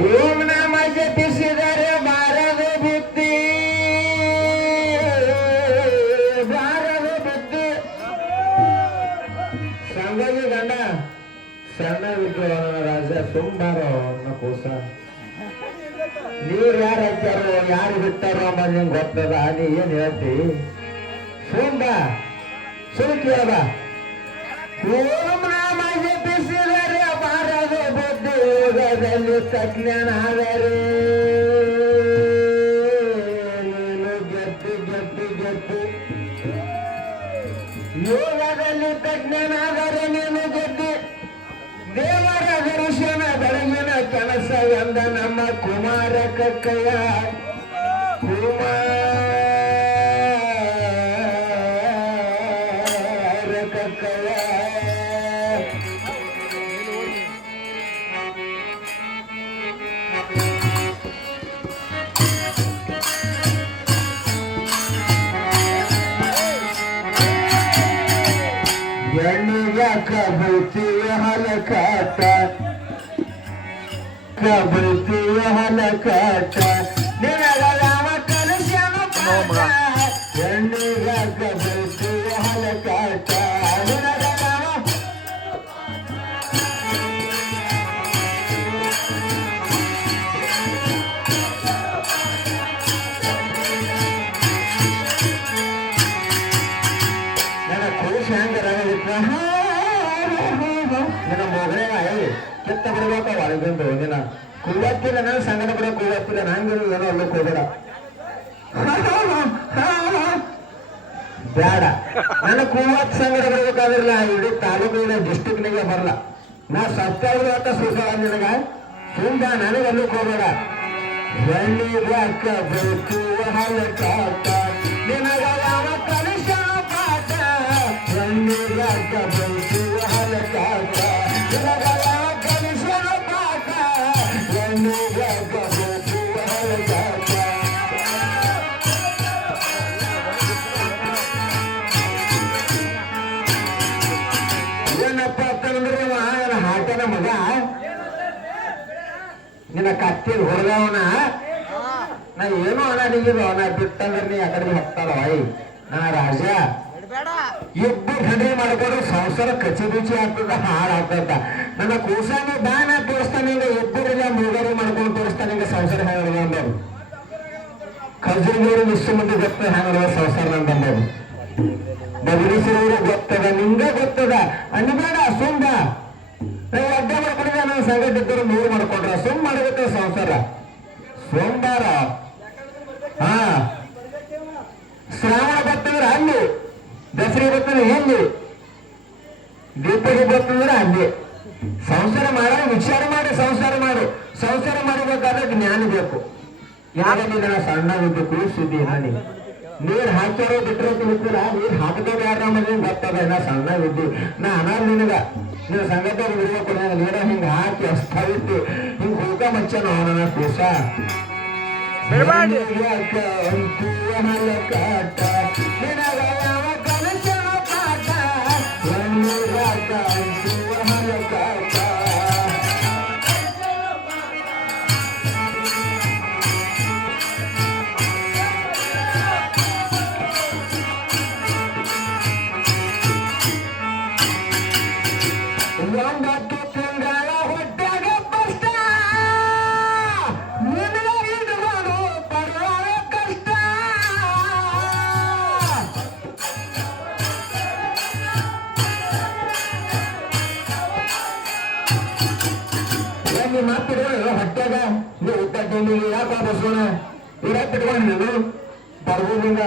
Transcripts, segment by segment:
ಓಂ ನಮ ಜಪಿಸಿದರೆ ಬಾರದ ಬುದ್ಧಿ, ಬಾರದ ಬುದ್ಧಿ. ಸಂಗವಿ ಗಂಡ ಸಣ್ಣ ವಿದ್ಯುವನ ರಾಜ ಸುಂಬಾರೋ ಕೋಸ. ನೀರು ಯಾರು ಹಾಕ್ಯಾರೋ ಯಾರು ಬಿಟ್ಟಾರೋ ಅಂಬ ನಿಂಗೆ ಗೊತ್ತದ. ನೀ ಏನ್ ಹೇಳ್ತಿ? ಸುಂಬ ಸುಲ್ಕಿಯದ. ಓಂ ನಾಮ ಜಪಿಸಿದರೆ ಬಾರದ ಬುದ್ಧಿ, ಯೋಗದಲ್ಲಿ ತಜ್ಞನಾದರೆ ನೀನು ಗೆದ್ದು ಗೆದ್ದು ಗೆದ್ದು. ಯೋಗದಲ್ಲಿ ತಜ್ಞನಾದರೆ ನೀನು ಗೆದ್ದು. ದೇವರ ದರ್ಶನ ಬೆಳಗಿನ ಕೆಲಸ ಎಂದ ನಮ್ಮ ಕುಮಾರ ಕಕ್ಕಯ್ಯ. ಕುಮಾರ ಕಕ್ಕಯ್ಯ ಎಣ್ಣಿಗಾಕ ಬೈತೀಯ ಹಲಕಾಟ, ಕಬೈತೀಯ ಹಲಕಾಟ. ನಿನಗಲಾವ ಕಲಶನು ಪಾಠ, ಎಣ್ಣಿಗಾಕ ಬೈತೀಯ ಹಲಕಾಟ. ನಿನ್ನ ಮೊಗಲೇ ಕೆತ್ತ ಬಿಡಬೇಕ ಒಳಗೊಂಡು ನಿನ್ನ ಕೂವತ್ತಿಲ್ಲ. ನಾನು ಸಂಗಡ ಬಿಡ ಕೂವತ್ತಿಲ್ಲ. ನಂಗೆ ಏನೋ ಅಲ್ಲೂ ಹೋಗಬೇಡ ಬೇಡ. ನನ್ನ ಕೂವತ್ ಸಂಗಡ ಬಿಡ್ಬೇಕಾದ್ರಲ್ಲ ಇಡೀ ತಾಲೂಕಿನ ಡಿಸ್ಟಿಕ್ನಿಗೆ ಬರಲ್ಲ. ನಾ ಸತ್ತಾಗ ಸುಖ ನಿನಗ ತುಂಬ ನನಗಲ್ಲೂ ಹೋಗಬೇಡ. ಎಣ್ಣಿಗಾಕ ಬೇಕು ಹಲಕಾಟ, ನಿನಗ ಯಾವ ಕಲಿಸ ಪಾಠ. ಎಣ್ಣಿಗಾಕ ಬೇಕು ಹಲಕಾಟ, ನಿನಗ ಯಾವ ಕಲಿಸ ಪಾಠ. ಎಣ್ಣಿಗಾಕ ಬೇಕು ಹಲಕಾಟ. ಏನಪ್ಪ ಅಂತಂದ್ರೆ ಹಾಟನ ಮಗ ನಿನ್ನ ಕತ್ತಿನ ಹೊರಗವನ. ನಾ ಏನೋ ಅನ್ನೋದಿಗಿದು ನಾ ಬಿಟ್ಟಂದ್ರೆ ನೀ ಆ ಕಡೆ ಹೋಗ್ತಾರವ. ನಾ ರಾಜ ಇಬ್ಬರು ಹಂಡ್ರಿ ಮಾಡ್ಕೊಂಡು ಸಂಸಾರ ಕಚ್ಚಿ ಬಿಚ್ಚಿ ಆಗ್ತದ, ಹಾಳಾಗ್ತದ. ನನ್ನ ಕೂಸಾನಿ ಬಾನ ತೋರಿಸ್ತಾನೆ, ಹಿಂಗ ಇಬ್ಬರಿಲ್ಲ ಮೂಗರು ಮಾಡ್ಕೊಂಡು ತೋರಿಸ್ತಾನೆ. ಹಿಂಗ ಸಂಸಾರ ಹೆಂಗ ಅಂದವ್ರು ಖಜೂರು ವಿಶ್ವ ಮಂದಿ ಗೊತ್ತದ ಹೆಂಗ ಸಂಸಾರ ನಂದವ್ರು. ಬದಲಿಸಿರೋರು ಗೊತ್ತದ, ನಿಂಗೆ ಗೊತ್ತದ. ಅನ್ಬೇಡ ಸುಂಬ ಒಡ್ಡ ಮಾಡ್ಕೊಂಡಿದ್ದ. ನನ್ನ ಸಂಗಟ ಇದ್ದರು ಮೂರು ಮಾಡ್ಕೊಂಡ್ರ ಸುಮ್ ಮಾಡ್ಬೇಕ ಸಂಸಾರ. ಸೋಮವಾರ ಹಾ ಶ್ರಾವಣ ಬರ್ತಂದ್ರೆ ಅಲ್ಲಿ, ದಸರಿ ಬರ್ತಂದ್ರೆ ಇಲ್ಲಿ, ದೀಪಾವಳಿ ಬರ್ತಂದ್ರೆ ಅಲ್ಲಿ. ಸಂಸಾರ ಮಾಡೋ ವಿಚಾರ ಮಾಡಿ ಸಂಸಾರ ಮಾಡು. ಸಂಸಾರ ಮಾಡಬೇಕಾದ್ರೆ ಜ್ಞಾನ ಬೇಕು. ಯಾರಲ್ಲಿ ನನ್ನ ಸಣ್ಣ ಇದ್ದು ಕೂಸಿದ್ದಿ ಹಾನಿ ನೀರ್ ಹಾಕ್ಯಾರೋ ಬಿಟ್ಟರೆ ತಿಳ್ತೀರ. ನೀರ್ ಹಾಕದವ್ರು ಯಾರ ಮನೆ ಗೊತ್ತದ. ನಾ ಸಣ್ಣ ಇದ್ದು ನಾ ಅನಾರ ನಿನಗ ನೀನು ಸಂಗತ ಬಿಡ್ಬೇಕು. ನೀರ ಹಿಂಗ ಹಾಕಿ ಅಷ್ಟಾಗಿತ್ತು ಹಿಂಗ ಹೋಗ ಮಚ್ಚನ ನನ್ನ ಕೂಸ. ಹಲಕಾಟ, ನಿನಗ ಯಾವ ಕಲಿಸನ ಪಾಠ. ಎಣ್ಣಿಗಾಕ ಹಲಕಾಟ. ಒಂಬತ್ತು ತಿಂಗಳ ಹೊಟ್ಟೆಗೆ ಕಷ್ಟ, ನಿನಗೆ ಇಡುವುದು ಪರವಾದ ಕಷ್ಟ. ನೀ ಮಾತಿಡ್ಕೊಳ್ಳ ಹೊಟ್ಟೆಗ ನೀವು ಉತ್ತಟ್ಟಿಗೆ ಯಾಕೆ ಬಸೋಣ ಇಡಕ್ಕಿಟ್ಕೊಂಡು ನೀನು ಬರ್ಬೋದಿಂದ.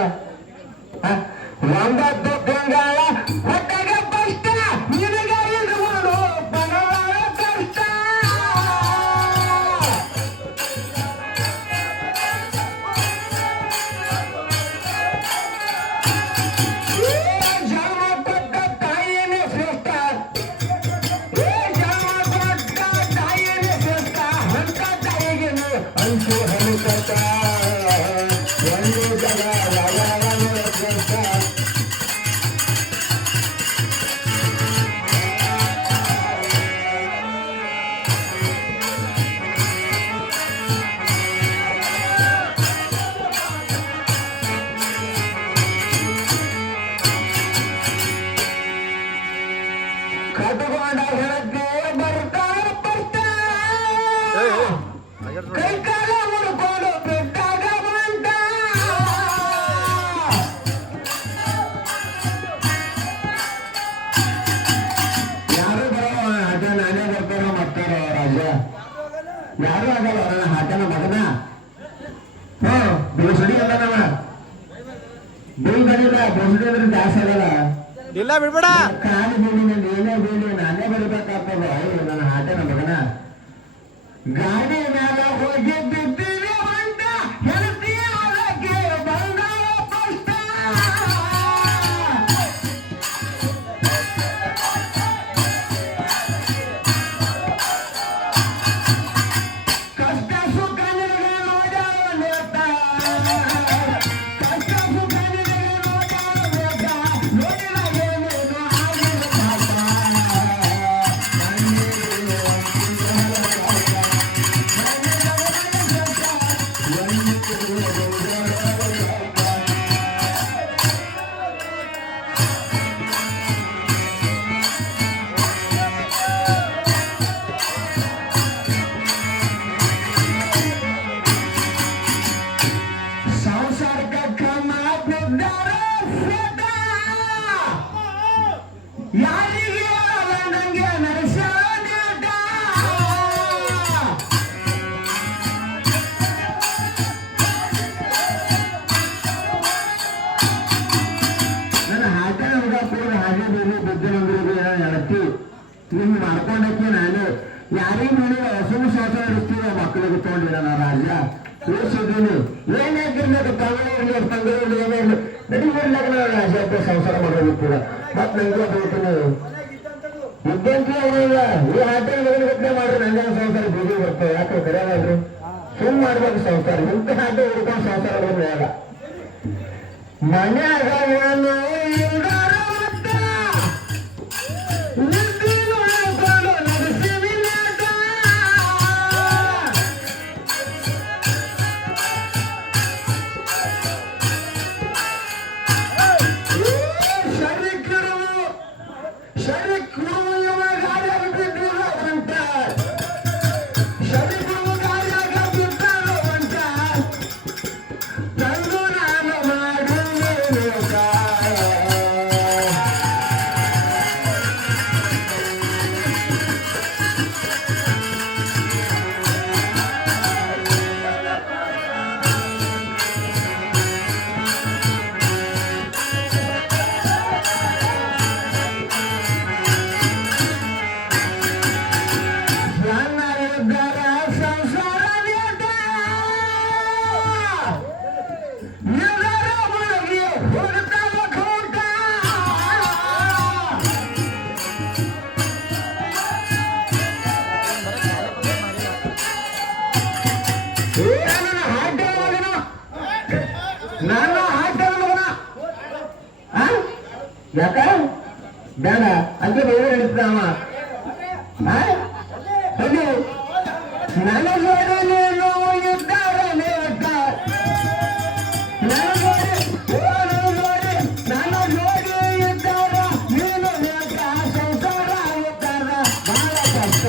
ಒಂಬತ್ತು ತಿಂಗಳ ಹೊಟ್ಟೆಗೆ ಕಷ್ಟ, ನಿನಗೆ ಇಡುವುದು ಪರವಾದ ಕಷ್ಟ. ಜನ್ಮ ಕೊಟ್ಟ ತಾಯಿನೇ ಶ್ರೇಷ್ಠ, ಜನ್ಮ ಕೊಟ್ಟ ತಾಯಿನೇ ಶ್ರೇಷ್ಠ. ಅಂತ ತಾಯಿಗೆ ಅಂಚು ಹಲಕಟ, ಒಂದು ಜಗ ಶ್ರೇಷ್ಠ. ಕಟ್ಟುಕೊಂಡ ಹೆಣಕ್ಕೆ ಬರ್ತಾರ ಕೈ ಕಾಲ ಮುಡ್ಕೊಂಡು ಬಿಟ್ಟಾಗ ಬಂಟ ಯಾರು ಬರೋ ಆಟ ನಾನೇ ಬರ್ತಾರ ಮಾಡ್ತಾರ ರಾಜ ಯಾರು ಆಗಲ್ಲ ನನ್ನ ಆಟನ ಮಗನ ಬೋಸಡಿ ಅಲ್ಲ ನಾವ ಬಿಲ್ ಬಡಿಲ್ಲ ಬೋಸಡಿ ಅಂದ್ರೆ ದಾಸ ಆಗಲ್ಲ ಇಲ್ಲ ಬಿಡ್ಬೇಡ ಕಾಲು ಬೀಳಿ ಏನೇ ಬೀಳಿ ನಾನೇ ಬರಬೇಕಾಗ್ತದ ನನ್ನ ಆಟನ ಮಗನ ಗಾಡಿ ಮ್ಯಾಲ ಹೋಗಿ ಬಿದ್ದೀವಿ ಅಂತ ಹೆಲ್ತಿ ಅದಕ್ಕೆ ಬಂದ ಕಷ್ಟ ಸುಖ ನಿನಗೆ ನೋಡ್ಯಾವ ನೇತ ಕಷ್ಟ ಸುಖ ನಿನಗೆ ನೋಡ್ಯಾವ ನೇತ ನೋಡಿದಾಗ ಏನೇನು ಆಗಿಲ್ಲ ಪಾಪ ಸಂಸಾರಕ್ಕೆ ಕ್ರಮ ಬಿದ್ದಾರೆ ಸೇತ ಯಾರಿಗೆ ನಂಗೆ ನಡೆಸೋದೇಟ ನನ್ನ ಹಾಟನ ಹುಡುಗ ಕೂಡ ಹಾಗೆ ಬೇರೆ ಬುದ್ಧಿನಂದ್ರಿಗೆ ಎಳತಿ ನಿಮ್ಗೆ ಮಾಡ್ಕೊಂಡಕ್ಕೆ ನಾನು ಯಾರಿಗೆ ನೋಡಿ ಹಸುವು ಶ್ವಾಸ ಇರ್ತೀವಿ ಮಕ್ಕಳಿಗೆ ತಗೊಂಡಿಲ್ಲ ನಾ ರಾಜ ಓದಿಸಿದ್ದೀನಿ ಏನಾಗಿರ್ಬೇಕು ತಮಿಳು ತಂಗಳು ಏನೇನು ನಡಿಗಿರ್ಲಾಗ ನಾವು ರಾಜ ಸಂಸಾರ ಮಾಡೋದು ಕೂಡ ಮತ್ತೆ ನಂಗೆ ಹೋಗ್ತೀನಿ ಇದ್ದಂತೆ ಏನಿಲ್ಲ ಈ ಹಾಟನ ಮಗನ ಗಟ್ಟಲೆ ಮಾಡ್ರಿ ನಂಗೆ ಸಂಸಾರ ಬೀದಿ ಬರ್ತವೆ ಯಾಕೆ ಕರೆಯಲ್ರಿ ಸುಮ್ ಮಾಡ್ಬೇಕು ಸಂಸಾರ ಇಂಥ ಹಾಟ ಹುಡ್ಕೊಂಡು ಸಂಸಾರ ಮಾಡೋದು ಬೇಡ ಮನ್ಯಾಗ ನಾನು ಇಲ್ದಾರ ಮತ್ತ ನಿಂತಿನ ಒಳಗೊಂಡು ನಡೆಸಿವಿ ನಾಟ ಶರೀಕರು ಇವ ಗಾಡಿಯಾಗ ಬಿಟ್ಟಿರೋ ಬಂಟ ಶರೀಕರು ಗಾಡಿಯಾಗ ಬಿಟ್ಟಾರೋ ಬಂಟ ತಂದು ನಾನು ಮಾಡುವ ಸಂಸಾರ ನಾನು ಹಾಡ್ತೇವೆ ಮಗನ ಯಾಕ ಬೇಡ ಹಂಗೆ ಬೇರೆ ನಡೀತಾವ ನನ್ನ ಜೋಡಿ ನೀನು ಇದ್ದಾರೆ ನನ್ನ ಜೋಡಿ ಇದ್ದಾರ ನೀನು ಸಂಸಾರ ಇದ್ದಾರ ಬಹಳ ಕಷ್ಟ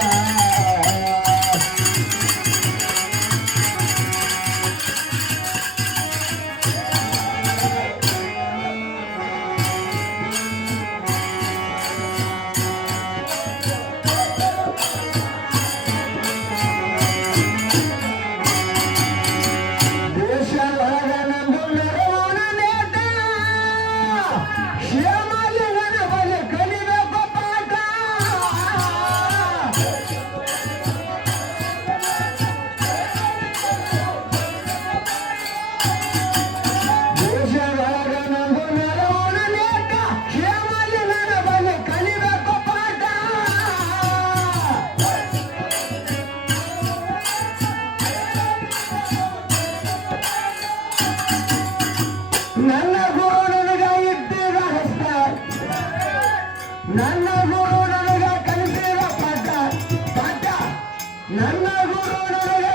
ನನ್ನ ಗುರು ನನಗ ಇದ್ದಿದ ಹಸ್ತ ನನ್ನ ಗುರು ನನಗ ಕಲಿಸಿದ ಪಾಠ ನನ್ನ ಗುರು ನನಗ